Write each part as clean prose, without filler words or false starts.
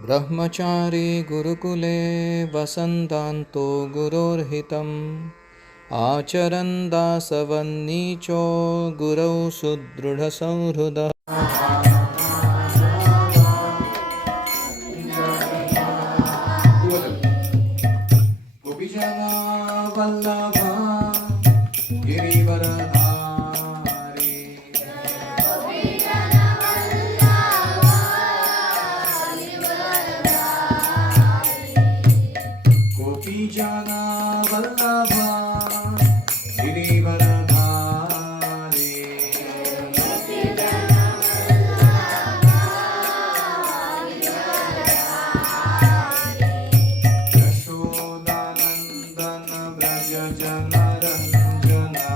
ब्रह्मचारी गुरुकुले वसन्तान्तो गुरोर्हितम् आचरन् दासवन्नीचो गुरौ सुदृढसंहृदः। गोपीजना वल्लभा गिरिवरधारी गोपीजना वल्लभा गिरिवरधारी यशोदानन्दन व्रज जनरञ्जना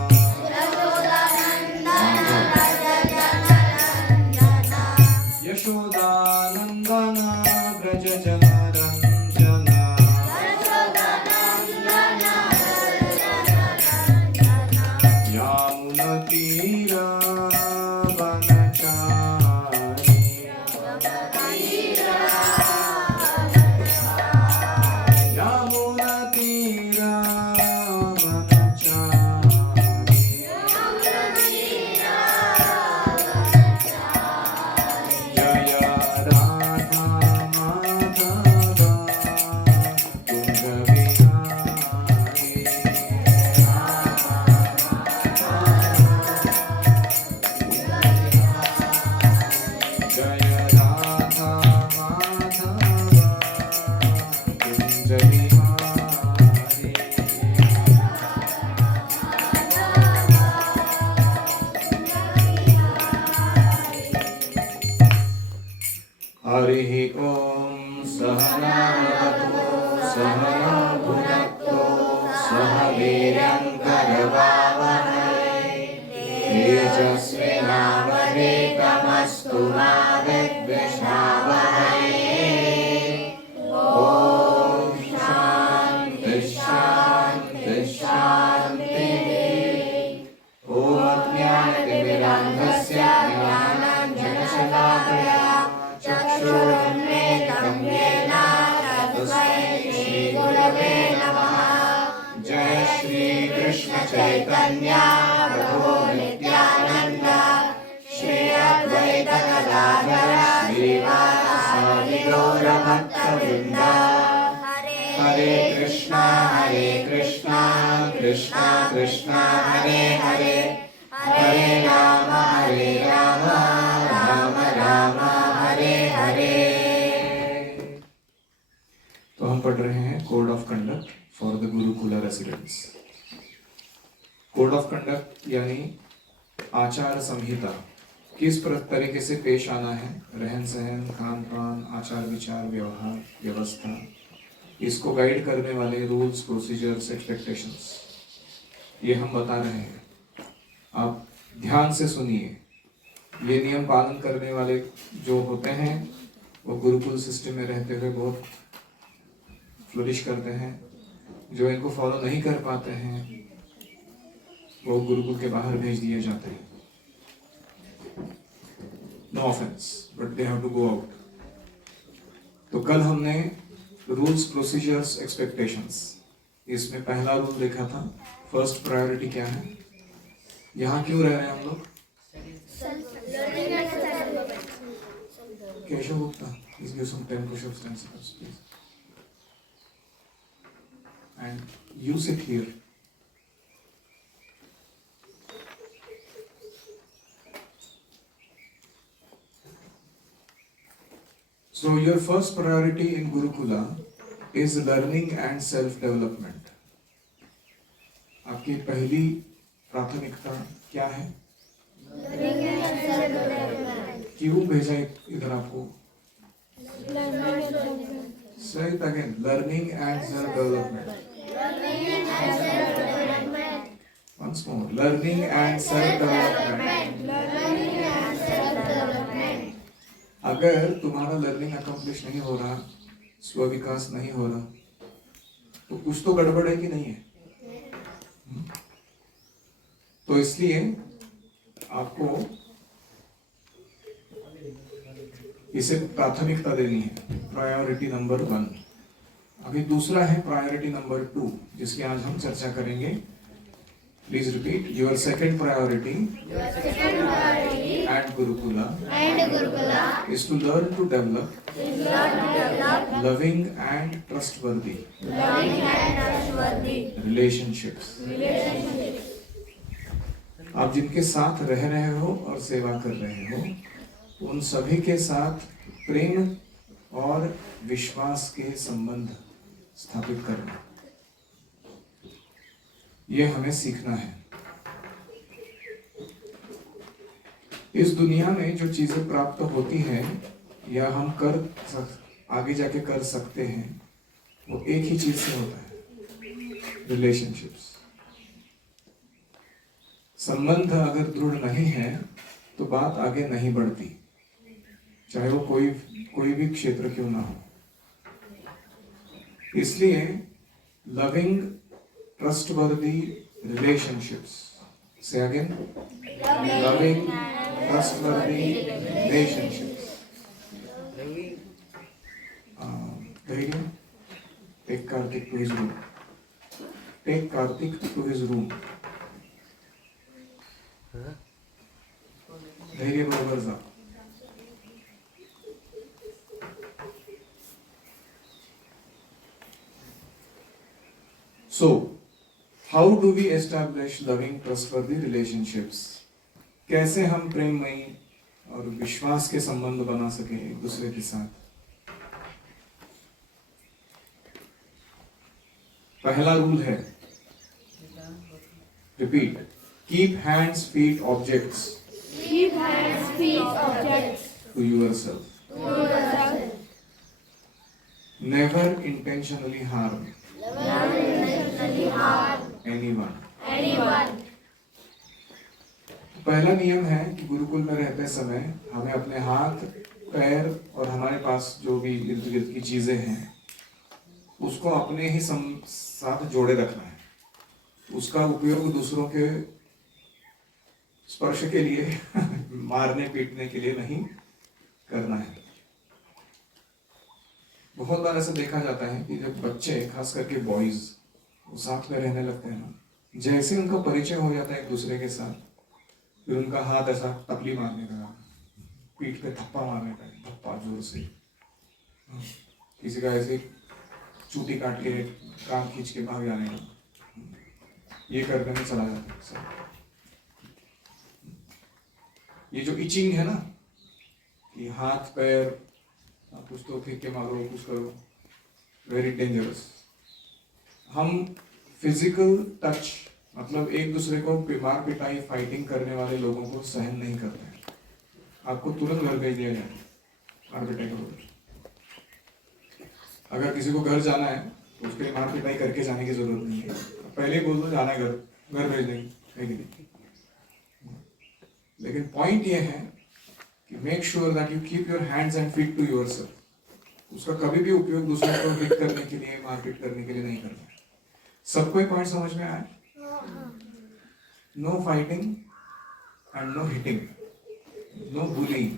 यशोदानन्दन व्रज जनरञ्जना यामुनतीरवनचारी यामुनतीरवनचारी जय राधा माधव तुंग बिहारी जय राधा माधव कुंज बिहारी। हरि ओम सहना भवतु सहना भुनक्तु सह वीर्यं करवावहै तेजस्विनावधीतमस्तु मा विद्विषावहै। ॐ शान्ति शान्ति शान्तिः। ॐ ज्ञानतिमिरान्धस्य ज्ञानाञ्जनशलाकया चक्षुरुन्मीलितं येन तस्मै श्रीगुरवे नमः। जय श्री कृष्ण चैतन्य प्रभु नित्यानंद श्री अद्वैत गदाधर श्रीवासादि गौर भक्तवृंद। हरे कृष्णा कृष्णा कृष्णा हरे हरे हरे राम राम राम हरे हरे। तो हम पढ़ रहे हैं code of conduct for the Gurukula residents. Code of conduct यानी आचार संहिता, किस तरीके से पेश आना है, रहन सहन, खान पान, आचार विचार, व्यवहार, व्यवस्था, इसको गाइड करने वाले रूल्स, प्रोसीजर्स, एक्सपेक्टेशंस, ये हम बता रहे हैं। आप ध्यान से सुनिए। ये नियम पालन करने वाले जो होते हैं वो गुरुकुल सिस्टम में रहते हुए बहुत फ्लोरिश करते हैं। जो इनको फॉलो नहीं कर पाते हैं वो गुरुकुल के बाहर भेज दिए जाते हैं। No offence but they have to go out. तो कल हमने रूल्स, प्रोसीजर्स, एक्सपेक्टेशंस, इसमें पहला रूल देखा था। फर्स्ट प्रायोरिटी क्या है? यहाँ क्यों रह रहे हैं हम लोग? Keshav Gupta, please give some 10 push-ups, 10 seconds, please. And you sit here. So your first priority in Gurukula is learning and self-development. आपकी पहली प्राथमिकता क्या है? क्यों भेजा इधर आपको? Say it again. Learning and self-development. Once more. Learning and self-development. अगर तुम्हारा लर्निंग अकम्प्लिश नहीं हो रहा, स्व-विकास नहीं हो रहा, तो कुछ तो गड़बड़ है कि नहीं है? तो इसलिए आपको इसे प्राथमिकता देनी है। Priority number 1। अभी दूसरा है प्रायोरिटी नंबर 2, जिसकी आज हम चर्चा करेंगे। Please repeat. Your second priority at Gurukula is to learn to develop loving and trustworthy relationships। आप जिनके साथ रह रहे हो और सेवा कर रहे हो, उन सभी के साथ प्रेम और विश्वास के संबंध स्थापित करना, ये हमें सीखना है। इस दुनिया में जो चीजें प्राप्त होती हैं या हम आगे जाके कर सकते हैं, वो एक ही चीज से होता है, रिलेशनशिप्स। संबंध अगर दृढ़ नहीं है तो बात आगे नहीं बढ़ती, चाहे वो कोई भी क्षेत्र क्यों ना हो। इसलिए लविंग ट्रस्टवर्दी रिलेशनशिप्स, से again, loving trustworthy relationships। Dhairy, take Karthik to his room। Take Karthik to his room। धैर्य बरोबर जा। So, how do we establish loving, trustworthy relationships? कैसे हम प्रेममयी और विश्वास के संबंध बना सके एक दूसरे के साथ? पहला रूल है, repeat, keep hands feet objects to yourself, never intentionally harm anyone. पहला नियम है कि गुरुकुल में रहते समय हमें अपने हाथ, पैर और हमारे पास जो भी इर्द गिर्द की चीजें हैं, उसको अपने ही साथ जोड़े रखना है। उसका उपयोग दूसरों के स्पर्श के लिए मारने पीटने के लिए नहीं करना है। बहुत बार ऐसा देखा जाता है कि जब बच्चे, खास करके बॉयज, वो साथ में रहने लगते हैं ना, जैसे उनका परिचय हो जाता है एक दूसरे के साथ, फिर उनका हाथ ऐसा टपली मारने का, पीठ पे थप्पा मारने का, थप्पा जोर से, किसी का ऐसे चूटी काट के कान खींच के भाग जाने का, ये करने में चला जाता है सब। ये जो इचिंग है ना, कि हाथ पैर कुछ तो फेंक के मारो, कुछ करो, वेरी डेंजरस। हम फिजिकल टच, मतलब एक दूसरे को मार पिटाई, फाइटिंग करने वाले लोगों को सहन नहीं करते हैं। आपको तुरंत घर भेज दिया जाए मार पिटाई करो। अगर किसी को घर जाना है तो उसके लिए मार पिटाई करके जाने की जरूरत नहीं है, पहले ही बोल दो जाना है घर भेज देंगे। लेकिन पॉइंट ये है कि make sure that you keep your hands and feet to yourself. उसका कभी भी उपयोग दूसरे को हिट करने के लिए, मारपीट करने के लिए नहीं करना। सबको ये पॉइंट समझ में आया? No fighting and no hitting, no bullying.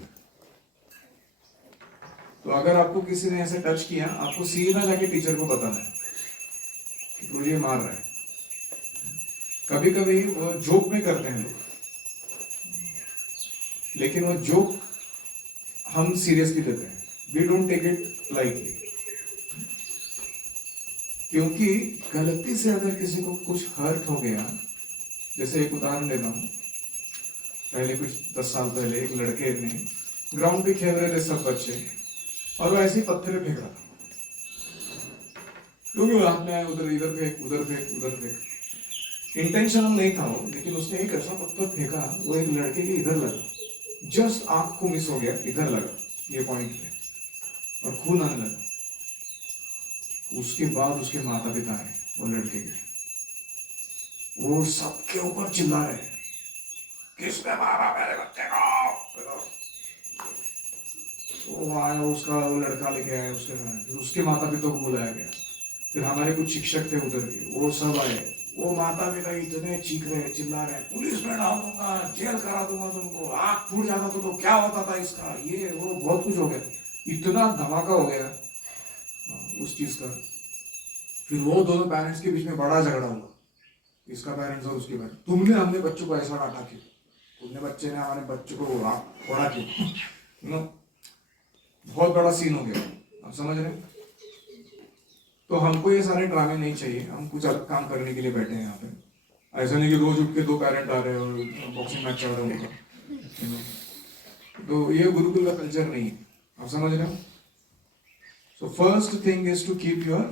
तो अगर आपको किसी ने ऐसे टच किया, आपको सीधा जाके टीचर को बताना है कि तुझे मार रहा है। कभी कभी वो जोक में करते हैं लोग, लेकिन वो जोक हम सीरियसली लेते हैं। We don't take it lightly, क्योंकि गलती से अगर किसी को कुछ हर्ट हो गया, जैसे एक उदाहरण देता हूँ। पहले कुछ 10 साल पहले एक लड़के ने ग्राउंड पे खेल रहे थे सब बच्चे, और वो ऐसे ही पत्थर फेंक रहा था, क्योंकि वो हाथ में आया, उधर इधर फेंक, उधर फेंक, उधर फेंक। इंटेंशनल नहीं था वो, लेकिन उसने एक ऐसा पत्थर फेंका, वो एक लड़के के इधर लगा, जस्ट आंख को मिस हो गया, इधर लगा ये पॉइंट पे, और खून आने लगा। उसके बाद उसके माता पिता आए वो लड़के के, वो सबके ऊपर चिल्ला रहे, किसने मारा मेरे बच्चे को? वो आया, उसका वो लड़का लेके आया उसके माता पिता को बुलाया गया। फिर हमारे कुछ शिक्षक थे उधर के, वो सब आए। वो माता पिता इतने चीख रहे, चिल्ला रहे, पुलिस में डाल दूंगा, जेल करा दूंगा तुमको, आँख फूट जाता तो क्या होता था इसका, ये वो बहुत कुछ हो गया। इतना धमाका हो गया उस चीज का, फिर वो दोनों पेरेंट्स के बीच में बड़ा झगड़ा हुआ, इसका पेरेंट्स और उसके पेरेंट्स, तुमने हमने बच्चों को ऐसा डांटा क्यों, तुमने बच्चे ने हमारे बच्चों को फोड़ा क्यों, नो, बहुत बड़ा सीन हो गया। आप समझ रहे हैं? तो हमको ये सारे ड्रामे नहीं चाहिए, हम कुछ अलग काम करने के लिए बैठे हैं यहाँ पे। ऐसा नहीं कि रोज उठ के दो पेरेंट आ रहे हैं और बॉक्सिंग मैच चल रहा होगा, तो ये गुरुकुल का कल्चर नहीं है। आप समझ रहे हो? So first thing is to keep your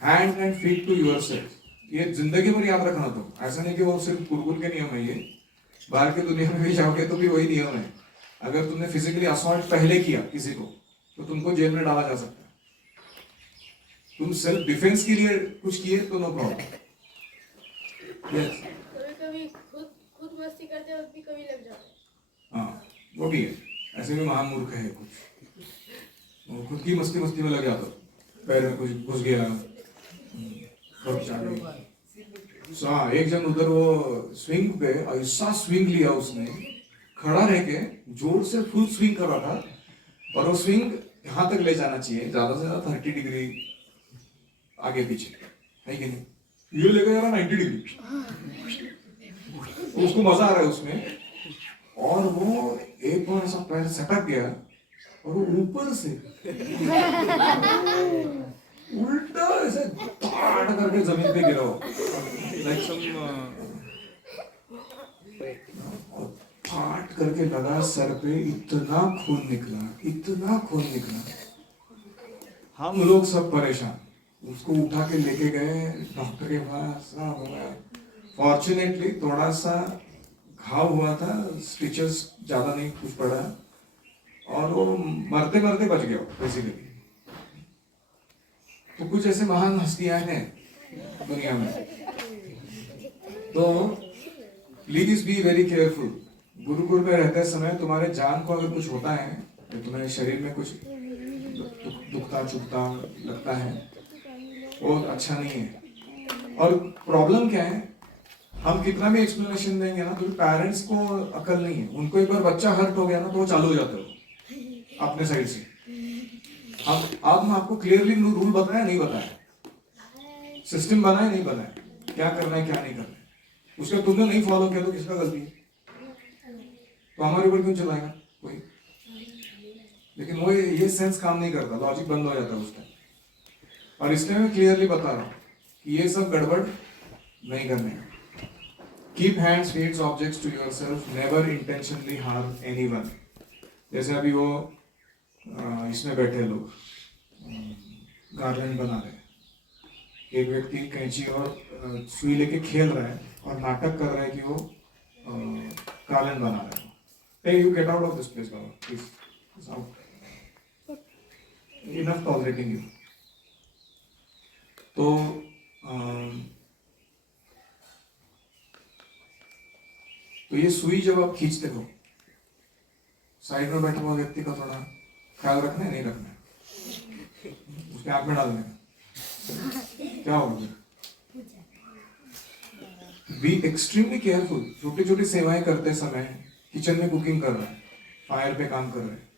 hand and feet to yourself. ये जिंदगी भर याद रखना। तो ऐसा नहीं कि वो सिर्फ गुरुकुल के नियम है, ये बाहर की दुनिया में भी जाओगे तो भी वही नियम है। अगर तुमने फिजिकली असॉल्ट पहले किया किसी को तो तुमको जेल में डाला जा सकता है। तुम सेल्फ डिफेंस के लिए कुछ किए तो नो प्रॉब्लम। यस, कभी खुद मस्ती करते वक्त भी कभी लग जाता है। हाँ, वो भी है। ऐसे में महान मूर्ख है कुछ, वो खुद की मस्ती में लग जाता, पैर में कुछ घुस गया, हाँ। एक जन उधर वो स्विंग पे ऐसा स्विंग लिया उसने, खड़ा रह के जोर से फुल स्विंग कर रहा था, और वो स्विंग यहाँ तक ले जाना चाहिए ज्यादा से ज्यादा 30 डिग्री आगे पीछे, है कि नहीं? ये लेकर जा रहा 90 डिग्री, उसको मजा आ रहा है उसमें, और वो एक बार ऐसा पैर सटक गया और वो ऊपर से उल्टा ऐसे धाड़ करके जमीन पे गिरा, फाट करके लगा सर पे, इतना खून निकला, इतना खून निकला। हम लोग सब परेशान, उसको उठा के लेके गए डॉक्टर के पास, सब हो गया। फॉर्चुनेटली थोड़ा सा घाव हुआ था, स्टिचेस ज्यादा नहीं कुछ पड़ा, और वो मरते मरते बच गया बेसिकली। तो कुछ ऐसे महान हस्तियां हैं दुनिया में। तो please be very careful. Gurukul में रहते समय तुम्हारे जान को अगर कुछ होता है, तो तुम्हारे शरीर में कुछ दुखता चुभता लगता है, वो अच्छा नहीं है। और प्रॉब्लम क्या है, हम कितना भी एक्सप्लेनेशन देंगे ना, तो पेरेंट्स को अकल नहीं है। उनको एक बार बच्चा हर्ट हो गया ना, तो वो चालू हो जाते हो अपने साइड से। हम आपको क्लियरली रूल बताया नहीं बताया, सिस्टम बनाया नहीं बनाया, क्या करना है क्या नहीं करना है, उसका तुमने नहीं फॉलो किया तो किसका गलती है? तो हमारे ऊपर क्यों चलाएगा कोई? लेकिन वो ये सेंस काम नहीं करता, लॉजिक बंद हो जाता है उस टाइम। और इसलिए मैं क्लियरली बता रहा हूँ कि ये सब गड़बड़ नहीं करने का। Keep hands feets objects to yourself, never intentionally harm anyone. जैसे अभी वो इसमें बैठे लोग गार्लैंड बना रहे, एक व्यक्ति कैंची और सुई लेके खेल रहा है और नाटक कर रहा है कि वो गार्लैंड बना रहा है। Hey, you get out of this place, Baba. Please. It's out. Enough tolerating you. तो ये सुई जब आप खींचते हो, साइड में बैठा हुआ व्यक्ति का थोड़ा ख्याल रखना है, नहीं रखना है, उसके आंख में डालने का क्या होगा? Be extremely careful. छोटी छोटी सेवाएं करते समय, किचन में कुकिंग कर रहा है, फायर पे काम कर रहे हैं,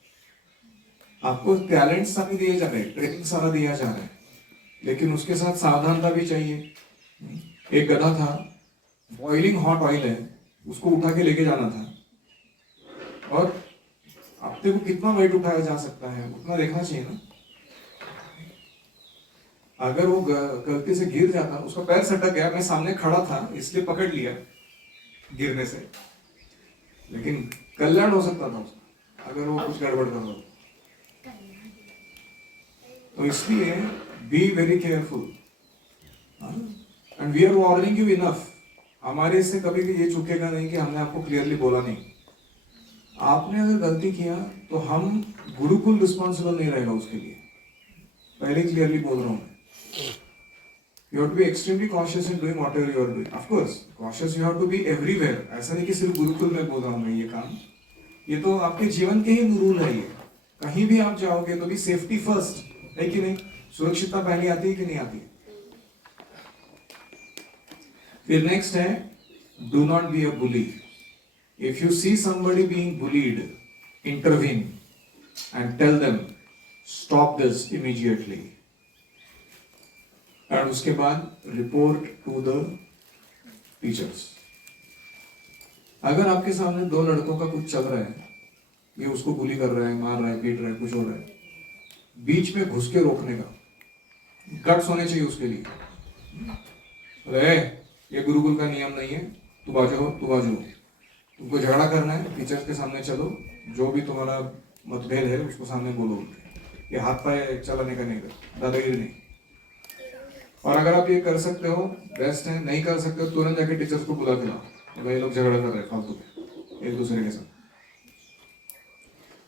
आपको टैलेंट सारे दिए जा रहे हैं, ट्रेनिंग सारा दिया जा रहा है, लेकिन उसके साथ सावधानता भी चाहिए। एक गधा था, बॉइलिंग हॉट ऑयल है, उसको उठा के लेके जाना था, और आपके को कितना वेट उठाया जा सकता है उतना देखना चाहिए ना। अगर वो गलती से गिर जाता, उसका पैर सटक गया, मैं सामने खड़ा था इसलिए पकड़ लिया गिरने से, लेकिन कल्याण हो सकता था उसका अगर वो कुछ गड़बड़ कर रहा। तो इसलिए be very careful, and we are warning you enough. हमारे से कभी भी ये चूकेगा नहीं कि हमने आपको क्लियरली बोला नहीं। आपने अगर गलती किया तो हम गुरुकुल रिस्पॉन्सिबल नहीं रहेगा उसके लिए, पहले क्लियरली बोल रहा हूं मैं। You have to be extremely cautious in doing whatever you are doing. Of course, cautious you have to be everywhere. ऐसा नहीं कि सिर्फ गुरुकुल में बोल रहा हूँ मैं ये काम, ये तो आपके जीवन के ही रूल है। ये कहीं भी आप जाओगे तो भी सेफ्टी फर्स्ट है कि नहीं? सुरक्षितता पहले आती है कि नहीं आती? फिर नेक्स्ट है, do not be a bully. If you see somebody being bullied, intervene and tell them, stop this immediately. और उसके बाद रिपोर्ट टू द टीचर्स। अगर आपके सामने दो लड़कों का कुछ चल रहा है, ये उसको बुली कर रहा है, मार रहा है, पीट रहा है, कुछ हो रहा है, बीच में घुस के रोकने का गट्स होने चाहिए उसके लिए। अरे ये गुरुकुल का नियम नहीं है, तू बाजू हो, तू बाजू हो। तुमको झगड़ा करना है, टीचर्स के सामने चलो, जो भी तुम्हारा मतभेद है उसको सामने बोलो। ये हाथ पाए चलाने का नहीं कर, दादागिरी नहीं। और अगर आप ये कर सकते हो बेस्ट है, नहीं कर सकते हो तुरंत जाके टीचर्स को बुला के लाओ, भाई लोग झगड़ा कर रहे हैं फालतू के एक दूसरे के साथ।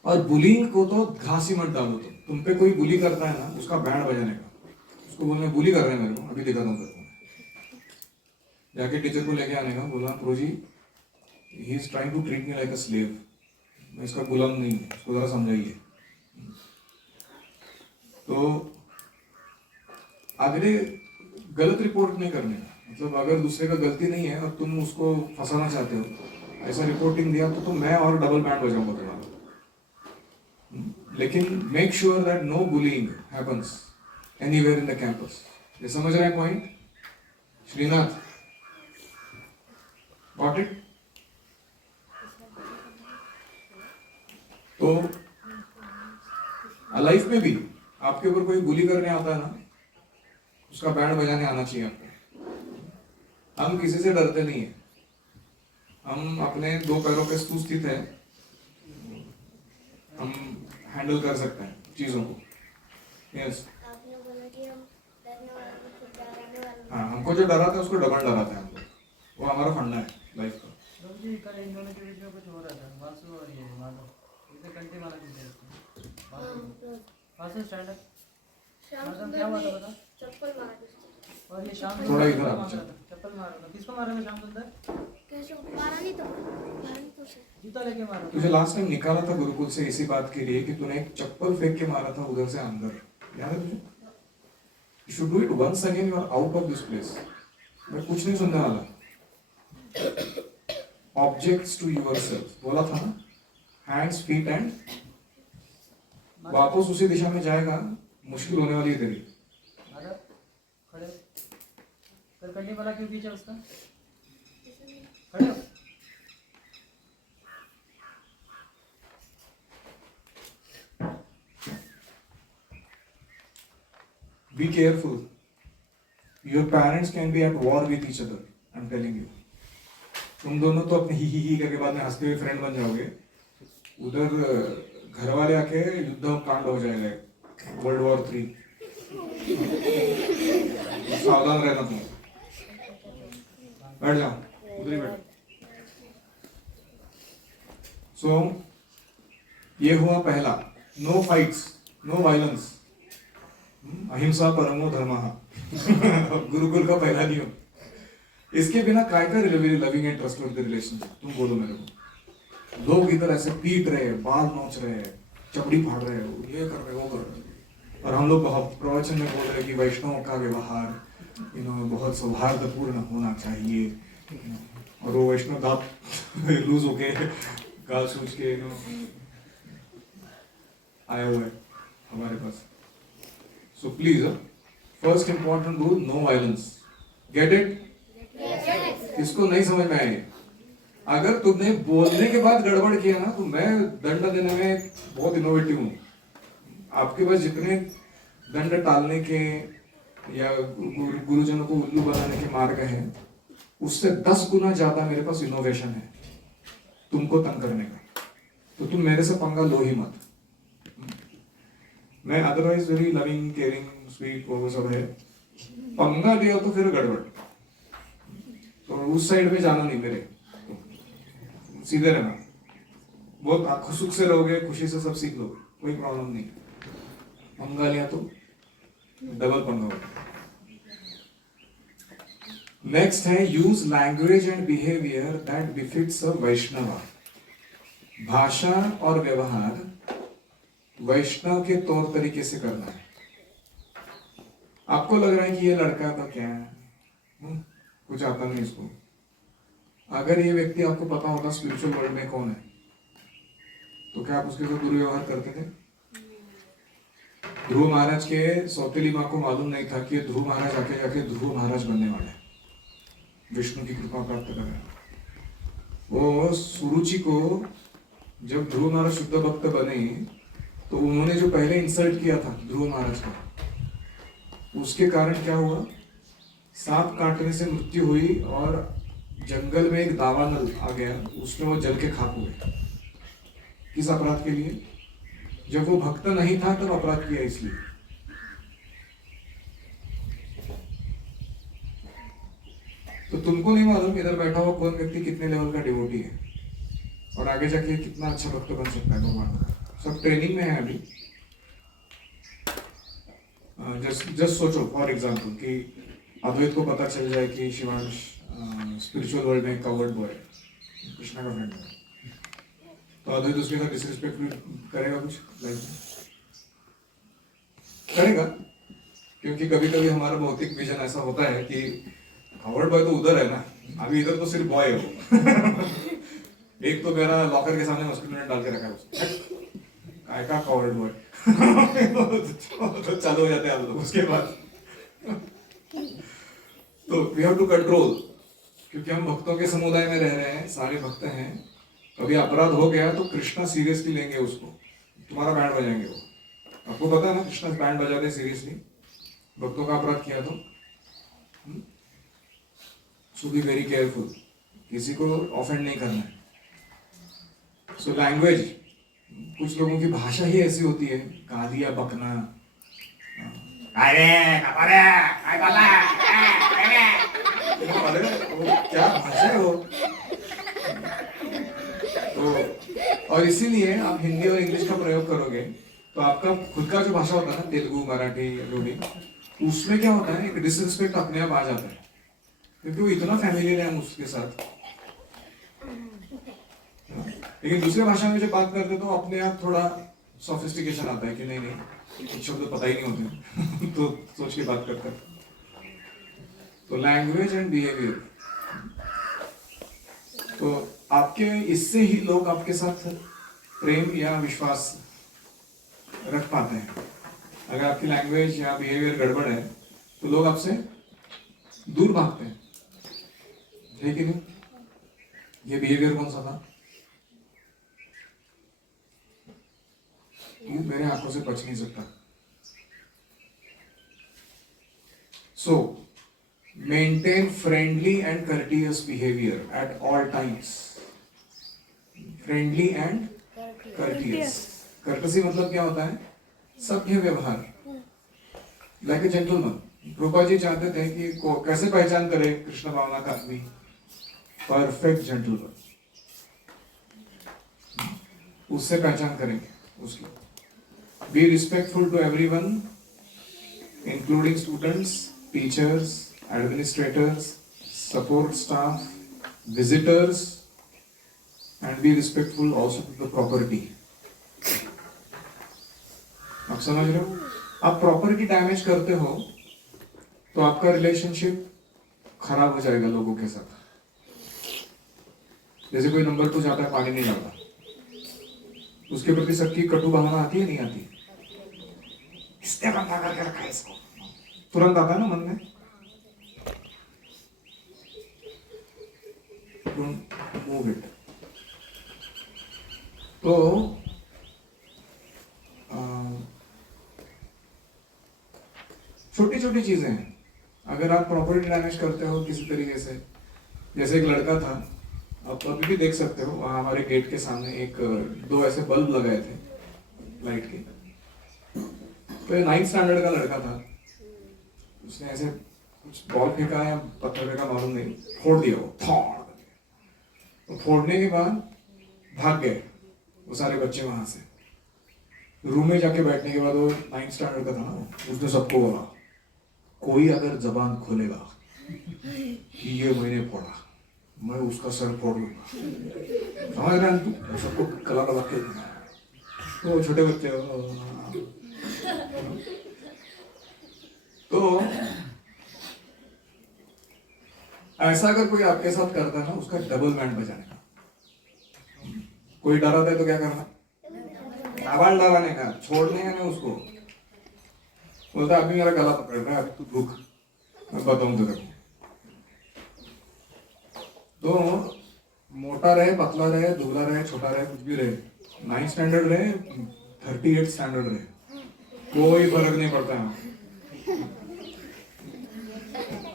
और बुलिंग को तो घास ही मत डालो। तुम पे कोई बुली करता है ना, उसका बैंड बजाने का, उसको बोलने बुली कर रहे हैं मेरे को, अभी दिखाता हूँ तेरे को। जाके टीचर को लेके आने का, बोला प्रो जी he is trying to treat me like a slave, मैं इसका गुलाम नहीं हूँ, उसको जरा समझाइए। तो अगले गलत रिपोर्ट नहीं करने का, मतलब अगर दूसरे का गलती नहीं है और तुम उसको फंसाना चाहते हो, ऐसा रिपोर्टिंग दिया तो मैं और डबल बैंड बजाऊंगा तुम्हारा। लेकिन make sure that no bullying happens anywhere in the campus. ये समझ रहे हैं पॉइंट श्रीनाथ? Got it? तो लाइफ में भी आपके ऊपर कोई बुली करने आता है ना, उसका बैंड बजाने आना चाहिए आपको। हम किसी से डरते नहीं है, हम अपने दो पैरों पे सुस्थित है, हम हैंडल कर सकते हैं चीजों को। यस, आपने बोला कि हम डरने वालों को खुद डराने वालों हाँ, हमको जो डराता है उसको डबल डराते हैं हम लोग, वो हमारा फंडा है लाइफ का। जी कल इन दोनों के बीच में कुछ हो रहा था, वासु और ये माधव, इसे कंटे मारा पीछे वासु स्टैंड अप। श्याम मतलब सुंदर क्या हुआ ने था बता? चप्पल मार दी उसकी। और ये शाम थोड़ा इधर आ, मारा था, चप्पल मारा था, किसको मारा था शाम सुंदर? कैसे मारा नहीं तो उसे। जूता लेके मारा तुझे था। लास्ट टाइम निकाला था गुरुकुल से इसी बात के लिए कि तूने एक चप्पल फेंक के मारा था उधर से अंदर, याद है तुझे? You should do it once again, you are out of this place. मैं कुछ नहीं सुनने वाला। Objects to yourself बोला था ना, hands, feet and वापस उसी दिशा में जाएगा, मुश्किल होने वाली है तेरी। माधव खड़े हो। कल कंटे वाला क्यों खींचा उसका? खड़े हो। Be careful. Your parents can be at war with each other. I'm telling you. तुम दोनों तो अपने ही करके बाद में हंसते हुए फ्रेंड बन जाओगे, उधर घर वाले आके युद्ध कांड हो जाएगा, वर्ल्ड वॉर 3। सावधान रहना तुम। बैठ जाओ, उधर ही बैठ। सो ये हुआ पहला, नो फाइट्स, नो वायलेंस, अहिंसा परमो धर्मः, गुरुकुल का पहला नियम। इसके बिना काय का लविंग एंड ट्रस्टवर्दी रिलेशनशिप? तुम बोलो मेरे को। लोग इधर ऐसे पीट रहे हैं, बाल नोच रहे हैं, चपड़ी फाड़ रहे हैं, ये कर रहे हैं, वो कर रहे हैं, और हम लोग बहुत प्रवचन में बोल रहे हैं कि वैष्णव का व्यवहार बहुत सौहार्दपूर्ण होना चाहिए, और वो वैष्णव दांत लूज होके गाल सूझ के आया हुआ है हमारे पास। So please, first important rule, no violence. Get it? इसको नहीं समझ में आए, अगर तुमने बोलने के बाद गड़बड़ किया ना, तो मैं दंड देने में बहुत इनोवेटिव हूँ। आपके पास जितने दंड टालने के या गुरुजनों को उल्लू बनाने के मार्ग हैं, उससे 10 गुना ज्यादा मेरे पास इनोवेशन है तुमको तंग करने का। तो तुम मेरे से पंगा लो ही मत। मैं otherwise very loving, caring, sweet, वो सब है। पंगा लिया तो फिर गड़बड़, तो उस साइड में जाना नहीं मेरे, तो सीधे रहना। बहुत सुख से रहोगे, खुशी से सब सीख लोगे, कोई प्रॉब्लम नहीं। पंगा लिया तो डबल पंगा होगा। नेक्स्ट है use language and behaviour that befits a Vaishnav. भाषा और व्यवहार वैष्णव के तौर तरीके से करना है। आपको लग रहा है कि ये लड़का तो क्या है, कुछ आता नहीं इसको। अगर ये व्यक्ति आपको पता होता स्पिरिचुअल वर्ल्ड में कौन है, तो क्या आप उसके साथ दुर्व्यवहार करते थे? ध्रुव महाराज के सौतेली माँ को मालूम नहीं था कि ध्रुव महाराज आके जाके ध्रुव महाराज बनने वाले हैं, विष्णु की कृपा प्राप्त कर रहे हैं। वो सुरुचि को जब ध्रुव महाराज शुद्ध भक्त बने तो उन्होंने जो पहले इंसल्ट किया था ध्रुव महाराज का, उसके कारण क्या हुआ, सांप काटने से मृत्यु हुई और जंगल में एक दावानल आ गया, उसमें वो जल के खाक हुए। किस अपराध के लिए? जब वो भक्त नहीं था तब अपराध किया इसलिए। तो तुमको नहीं मालूम इधर बैठा हुआ कौन व्यक्ति कितने लेवल का डिवोटी है और आगे जाके कितना अच्छा भक्त बन सकता है भगवान का। सब ट्रेनिंग में है अभी। जस्ट सोचो फॉर एग्जांपल कि अद्वैत को पता चल जाए कि शिवांश स्पिरिचुअल वर्ल्ड में कवर्ड बॉय कृष्णा का फ्रेंड है, तो अद्वैत उसके साथ डिसरिस्पेक्ट करेगा कुछ लाइफ में? करेगा, क्योंकि कभी कभी हमारा भौतिक विजन ऐसा होता है कि कवर्ड बॉय तो उधर है ना, अभी इधर तो सिर्फ बॉय है वो। एक तो मेरा लॉकर के सामने मस्कुलिन डाल के रखा है उसको, काय का कवर्ड बॉय। तो चालू हो जाते हैं आप लोग उसके बाद। तो वी हैव टू कंट्रोल, क्योंकि हम भक्तों के समुदाय में रह रहे हैं, सारे भक्त हैं। कभी अपराध हो गया तो कृष्णा सीरियसली लेंगे उसको, तुम्हारा बैंड बजाएंगे वो। आपको पता है ना कृष्णा बैंड बजाते सीरियसली, भक्तों का अपराध किया तो। सो बी वेरी केयरफुल, किसी को ऑफेंड नहीं करना है। सो लैंग्वेज, कुछ लोगों की भाषा ही ऐसी होती है, गालियां बकना, अरे क्या भाषा है वो। तो और इसीलिए आप हिंदी और इंग्लिश का प्रयोग करोगे तो आपका खुद का जो भाषा होता है ना, तेलुगु, मराठी, जो भी, उसमें क्या होता है, एक डिसरिस्पेक्ट अपने आप आ जाता है, क्योंकि वो इतना फैमिलियर है हम उसके साथ। लेकिन दूसरे भाषा में जब बात करते तो अपने आप थोड़ा सोफिस्टिकेशन आता है कि नहीं नहीं शब्द पता ही नहीं होते। तो सोच के बात करते हैं। तो लैंग्वेज एंड बिहेवियर, तो आपके इससे ही लोग आपके साथ प्रेम या विश्वास रख पाते हैं। अगर आपकी लैंग्वेज या बिहेवियर गड़बड़ है तो लोग आपसे दूर भागते हैं, है कि नहीं? ये बिहेवियर कौन सा था? तू मेरे आंखों से बच नहीं सकता। So maintain friendly and courteous behaviour at all times. Friendly and courteous. Courtesy मतलब क्या होता है? सभ्य व्यवहार, लाइक ए जेंटलमैन। रूपा जी चाहते थे कि कैसे पहचान करे कृष्ण भावना का आदमी? परफेक्ट जेंटलमैन, उससे पहचान करेंगे उसकी। Be respectful to everyone, including students, teachers, administrators, support staff, visitors, and be respectful also to the property. आप समझ रहे हो? आप प्रॉपर्टी डैमेज करते हो तो आपका रिलेशनशिप खराब हो जाएगा लोगों के साथ। जैसे कोई नंबर 2 जाता है, पानी नहीं डालता, उसके प्रति सबकी कटु भावना आती है नहीं आती? इसने बंदा करके रखा है इसको, तुरंत आता है ना मन में। Don't move it. तो छोटी छोटी चीजें हैं। अगर आप प्रॉपर्टी डैमेज करते हो किसी तरीके से, जैसे एक लड़का था, आप अभी भी देख सकते हो, वहाँ हमारे गेट के सामने एक 2 ऐसे बल्ब लगाए थे लाइट के। तो 9th स्टैंडर्ड का लड़का था, उसने ऐसे कुछ बॉल फेंका या पत्थर फेंका मालूम नहीं, फोड़ दिया वो, तो फोड़ने के बाद भाग गए वो सारे बच्चे वहां से। रूम में जाके बैठने के बाद वो 9th स्टैंडर्ड का था ना, उसने सबको बोला, कोई अगर जबान खोलेगा कि ये मैंने फोड़ा, मैं उसका सर फोड़ लूंगा। समझ रहे हैं तू? सबको कला लगा के, तो छोटे बच्चे तो ऐसा अगर कोई आपके साथ करता है ना, उसका डबल बैंड बजाने का। कोई डराता है तो क्या करना? आवाज डराने का, छोड़ने का नहीं उसको। बोलता अभी मेरा गला पकड़ रहा है, अभी तू रुक, मैं बताऊं तेरे को। तो मोटा रहे, पतला रहे, दुबला रहे, छोटा रहे, कुछ भी रहे, 9 स्टैंडर्ड रहे, 38 स्टैंडर्ड रहे, कोई फर्क नहीं पड़ता है।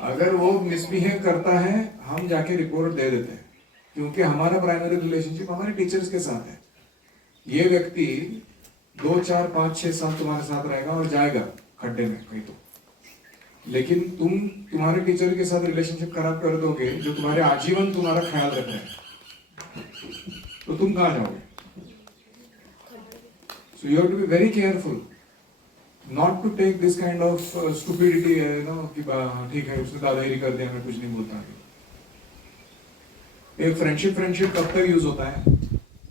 अगर वो मिसबिहेव करता है, हम जाके रिपोर्ट दे देते हैं, क्योंकि हमारा प्राइमरी रिलेशनशिप हमारे टीचर्स के साथ है। ये व्यक्ति 2, 4, 5, 6 साल तुम्हारे साथ रहेगा और जाएगा खड्डे में कहीं तो, लेकिन तुम्हारे टीचर के साथ रिलेशनशिप खराब कर दोगे, जो तुम्हारे आजीवन तुम्हारा ख्याल रख रहे हैं, तो तुम कहाँ जाओगे? So you have to be very careful not to take this kind of stupidity, you know, कि ठीक है उसने दादागिरी कर दिया, मैं कुछ नहीं बोलता। एक फ्रेंडशिप कब तक यूज होता है?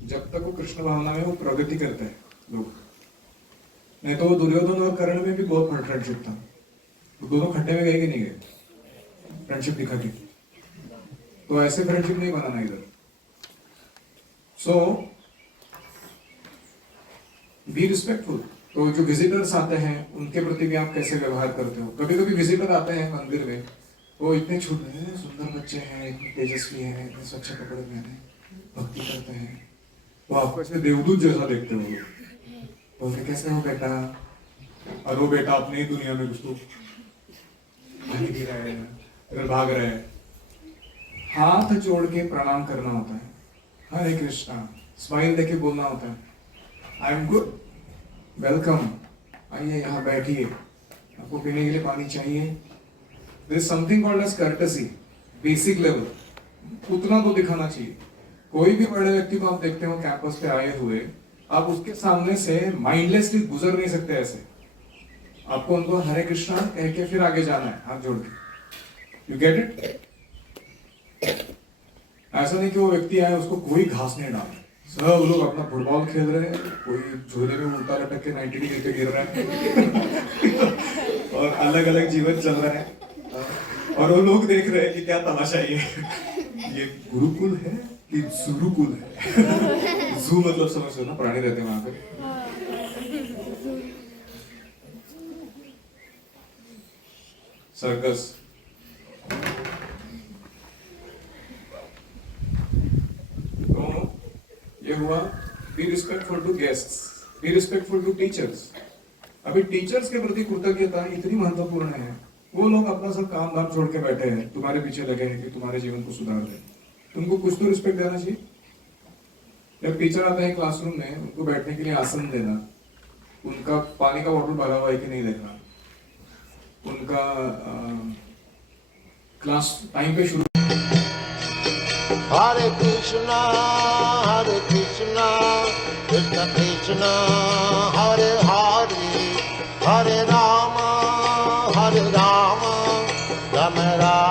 जब तक वो कृष्ण भावना में वो प्रगति करते हैं लोग। नहीं तो वो दुर्योधन और कर्ण में भी बहुत फ्रेंडशिप था, तो दोनों खड्डे में गए कि नहीं गए फ्रेंडशिप दिखा के? तो ऐसे फ्रेंडशिप नहीं बनाना इधर। सो बी रिस्पेक्टफुल। तो जो विजिटर्स आते हैं उनके प्रति भी आप कैसे व्यवहार करते हो? कभी कभी विजिटर आते हैं मंदिर में, वो इतने छोटे हैं, सुंदर बच्चे हैं, इतने तेजस्वी हैं, इतने स्वच्छ कपड़े पहने, भक्ति करते हैं, वो आपको ऐसे देवदूत जैसा देखते हो। बोलते कैसे हो बेटा? और वो बेटा अपनी ही दुनिया में कुछ तो पानी पी रहे हैं, फिर भाग रहे हैं। हाथ जोड़ के प्रणाम करना होता है, हरे कृष्णा, स्माइल देके बोलना होता है, आई एम गुड, वेलकम, आइए यहाँ बैठिए, आपको पीने के लिए पानी चाहिए। There is something called as courtesy, basic level, उतना तो दिखाना चाहिए। कोई भी बड़े व्यक्ति को आप देखते हो कैंपस पे आए हुए, आप उसके सामने से माइंडलेसली गुजर नहीं सकते ऐसे। आपको उनको हरे कृष्णा कह के फिर आगे जाना है हाथ जोड़ के। You get it? ऐसा नहीं कि वो व्यक्ति आए उसको कोई घास नहीं डाले, सब लोग अपना फुटबॉल खेल रहे हैं, कोई झूले में उल्टा लटक के 90 डिग्री पे गिर रहा है और अलग अलग जीवन चल रहा है, और वो लोग देख रहे हैं कि क्या तमाशा ये गुरुकुल है कि सुरुकुल है? जू मतलब समझ लो ना, प्राणी रहते हैं वहां पे। सर्कस। तो ये हुआ be respectful to guests, be respectful to teachers. अभी टीचर्स के प्रति कृतज्ञता इतनी महत्वपूर्ण है, वो लोग अपना सब काम धाम छोड़ के बैठे हैं, तुम्हारे पीछे लगे हैं कि तुम्हारे जीवन को सुधार दें। तुमको कुछ तो रिस्पेक्ट देना चाहिए। जब टीचर आते हैं क्लासरूम में, उनको बैठने के लिए आसन देना, उनका पानी का बॉटल भरा हुआ है कि नहीं देखना, उनका क्लास टाइम पे शुरू। हरे कृष्णा कृष्ण कृष्ण हरे हरे, हरे राम राम राम